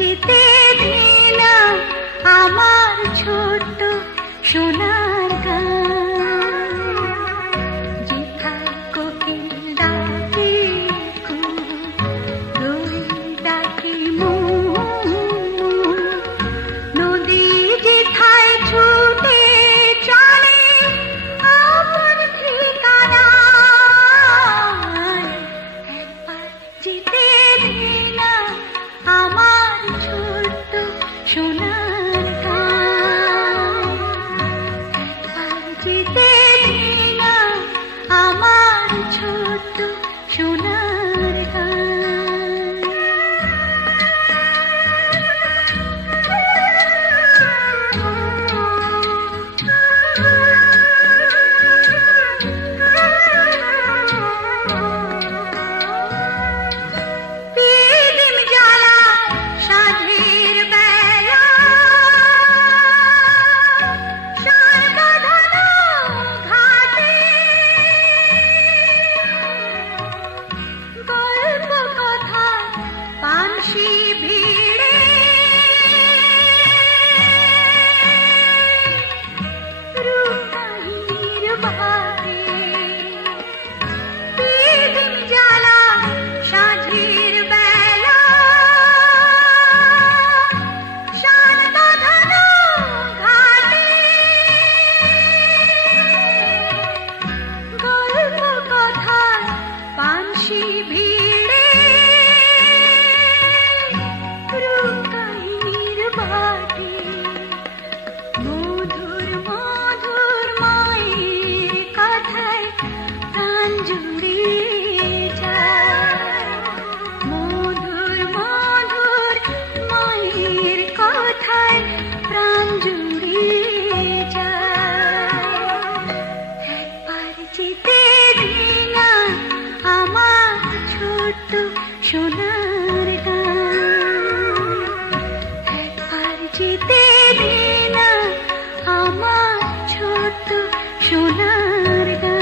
যেতে দে না আমার ছোট্ট সোনার গান। যেথায় কোকিল ডাকে কু, দোয়েল ডাকে মু, নদী যেথায় ছুটে চলে আপন ঠিকানায়, একবার যেতে দে না আমার ছোট্ট সোনার গান। একবার যেতে দে না আমার ছোট্ট সোনার গান। পিদিম জ্বালা সাঁঝের বেলা, শান বাঁধানো ঘাটে, গল্প কথা পানসি ভিড়ে, রূপহীর বাটে। পিদিম জ্বালা সাঁঝের বেলা, শান বাঁধানো ঘাটে, গল্প কথা পানসি ভিড়ে, রূপহীর বাটে। মধুর মধুর মায়ের কথায় প্রাণ জুড়িয়ে যায়, মধুর মধুর মায়ের কথায় প্রাণ জুড়িয়ে যায়। একবার যেতে দে না আমার ছোট্ট সোনার গান। একবার যেতে দে না আমার ছোট্ট সোনার গান।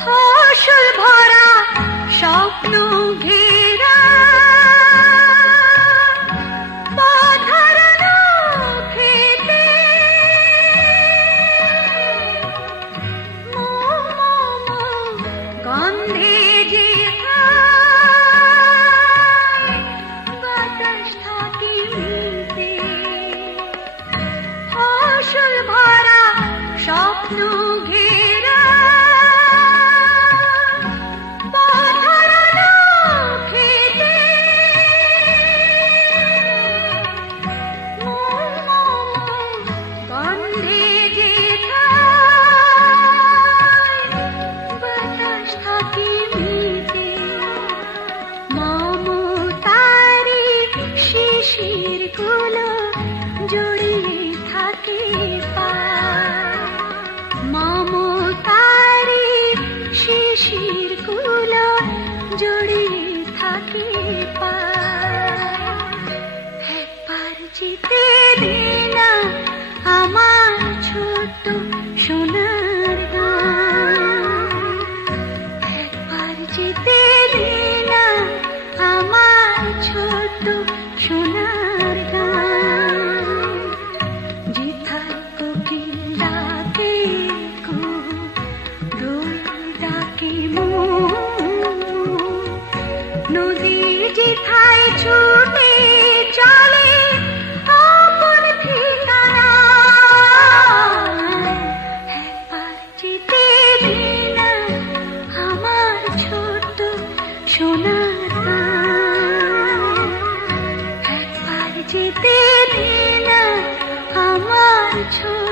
ফসল ভরা স্বপ্ন ঘেরা, পথহারানো খেতে, গন্ধে যেথায় বাতাস থাকে মিলতে। ফসল ভরা স্বপ্ন ঘেরা, পথহারানো খেতে, গন্ধে যেথায় বাতাস থাকে মিলতে। মমতারি শিশির গুলো জড়িয়ে থাকে পায়, মমতারি শিশির গুলো জড়িয়ে থাকে পায়। একবার যেতে দে না আমার ছোট্ট সোনার গান। একবার যেতে দে না আমার ছোট্ট সোনার গান। যেথায় কোকিল ডাকে কু, দোয়েল ডাকে মু, নদী যেথায় ছুটে চলে আপন ঠিকানায়, একবার যেতে দে না আমার ছোট্ট সোনার গান। একবার যেতে দে না আমার ছোট্ট